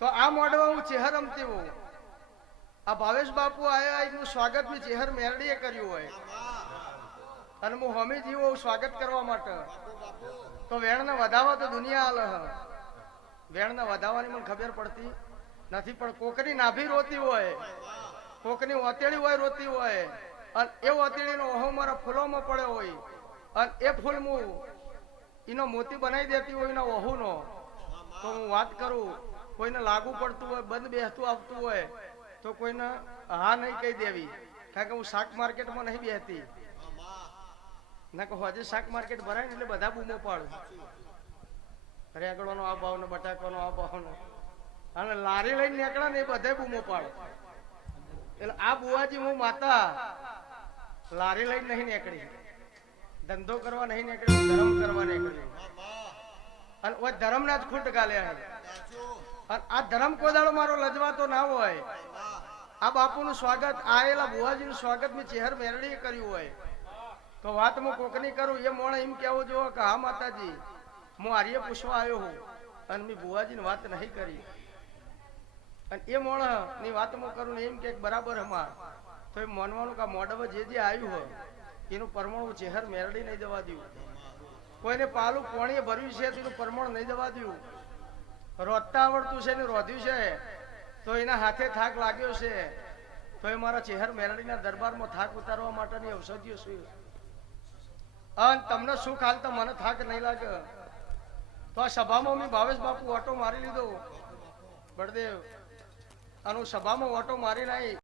તો આ મોડવા હું ચેહર રમતી હું આ ભાવેશ બાપુ આયા એનું સ્વાગત મેં ચેહર મેરડીએ કર્યું હોય અને હું હમી જીવો સ્વાગત કરવા માટે તો વેણને વધાવા તો દુનિયા આલે હ વેણને વધાવાની મને ખબર પડતી નથી પણ કોકની નાભી રોતી હોય કોકની ઓતેડી હોય રોતી હોય અને એ ઓતેડીનો ઓહો મારા ફૂલોમાં પડ્યો હોય અને એ ફૂલ હું એનો મોતી બનાવી દેતી હોય એના ઓહુનો તો હું વાત કરું કોઈને લાગુ પડતું હોય બંધ બેસતું આવતું હોય તો કોઈને હા નહીં કહી દેવી કારણ કે હું શાક માર્કેટમાં નહીં બેસતી ના કહો હજી શાક માર્કેટ ભરાય ને એટલે બધા બૂમો પાડું રેગડોનો આ ભાવ ને બટાકાનો આ ભાવ ને અને લારી લઈને નીકળે ને એ બધા બૂમો પાડે એટલે આ બુવાજી હું માતા લારી લઈને નહીં નીકળી ધંધો કરવા નહીં નીકળી ધર્મ કરવા નીકળી અને ઓય ધર્મ ના જ ખૂટ ગાલ્યા અને આ ધર્મ કોદાળો મારો લજવાતો ના હોય આ બાપુનું સ્વાગત આયેલા બુવાજીનું સ્વાગત મેં ચેહર મેરડીએ કર્યું હોય તો વાત હું કોકની કરું એ મોણે એમ કેવું જો કે હા માતાજી હું આર્ય પૂછવા આવ્યો હું અને મેં બુવાજીની વાત નહીં કરી અને એ મોણ ની વાત હું કરું ને એમ કે બરાબર હમાર તો એ માનવાનું કે મોડવ જે આવ્યું હોય એનું પરમાણુ ચેહર મેરડી નહીં જવા દઉં કોઈને પાલું પોણીએ ભર્યું છે તેનું પરમાણુ નહીં જવા દઉં રોધતા આવડતું છે ને રોધ્યું છે તો એના હાથે થાક લાગ્યો છે તો એ મારા ચેહર મેરડીના દરબારમાં થાક ઉતારવા માટેની ઔષધિઓ છે અને તમને સુખ હાલતા મને થાક નહીં લાગે તો આ સભામાં મેં ભાવેશ બાપુ ઓટો મારી લીધો બળદેવ અને સભામાં ઓટો મારી નાઈ